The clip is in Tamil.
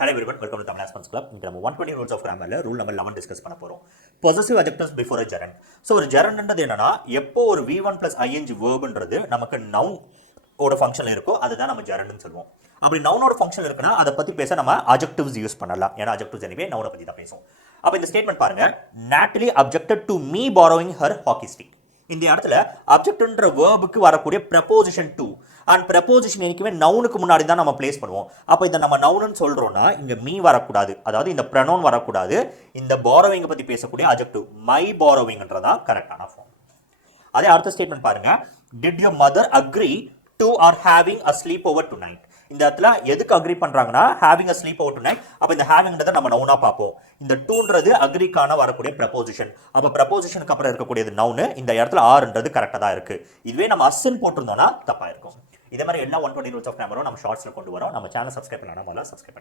Hello everyone, welcome to Tamil Aspens Club. இங்க நம்ம 120 rules of grammar rule number 11 discuss பண்ண போறோம். Possessive adjectives before a gerund. So ஒரு gerundன்றது என்னன்னா எப்போ ஒரு v1 plus ing verbன்றது நமக்கு noun ஓட ஃபங்க்ஷன்ல இருக்கோ அதுதான் நம்ம gerundன்னு சொல்லுவோம். அப்படி நவுனோட ஃபங்க்ஷன் இருக்குன்னா அதை பத்தி பேச நம்ம adjectives யூஸ் பண்ணலாம். ஏன்னா adjectives anyway நவுனை பத்தி தான் பேசுவோம். அப்ப இந்த ஸ்டேட்மெண்ட் பாருங்க. Natalie objected to me borrowing her hockey stick. இந்த இடத்துல அப்ஜெக்ட்ன்ற வேர்புக்கு வரக்கூடிய ப்ரப்போசிஷன் டு அண்ட் ப்ரப்போசிஷன் என்னைக்குமே நவுனுக்கு முன்னாடி தான் நம்ம பிளேஸ் பண்ணுவோம். அப்போ இதை நம்ம நவுன்னு சொல்றோம்னா இங்க மீ வரக்கூடாது, அதாவது இந்த ப்ரனோன் வரக்கூடாது. இந்த பாரோவிங் பத்தி பேசக்கூடிய அப்ஜெக்டிவ் மை பாரோவிங்ன்றதான் கரெக்டான ஃபார்ம். அதே அடுத்த ஸ்டேட்மெண்ட் பாருங்க. Did your mother agree to are having a sleep over to night. இந்த இடத்துல எதுக்கு அக்ரி பண்றாங்கன்னா having a sleep over to night. அப்ப இந்த ஹேவிங்ன்றதை நம்ம நவுனா பார்ப்போம். இந்த டூன்றது அக்ரிக்கான வரக்கூடிய ப்ரப்போசிஷன். அப்ப ப்ரப்போசிஷனுக்கு அப்புறம் இருக்கக்கூடியது நவுனு. இந்த இடத்துல ஆர்ன்றது கரெக்டா தான் இருக்கு. இதுவே நம்ம அஸ்ன்னு போட்டிருந்தோம்னா தப்பா இருக்கும். இதே மாதிரி எல்லா 120 ரூல்ஸ் ஆஃப் கிராமரும் நம்ம ஷார்ட்ஸ்ல கொண்டு வரோம். நம்ம சேனல் சப்ஸ்கிரைப் பண்ணலாம், சப்ஸ்கிரைப்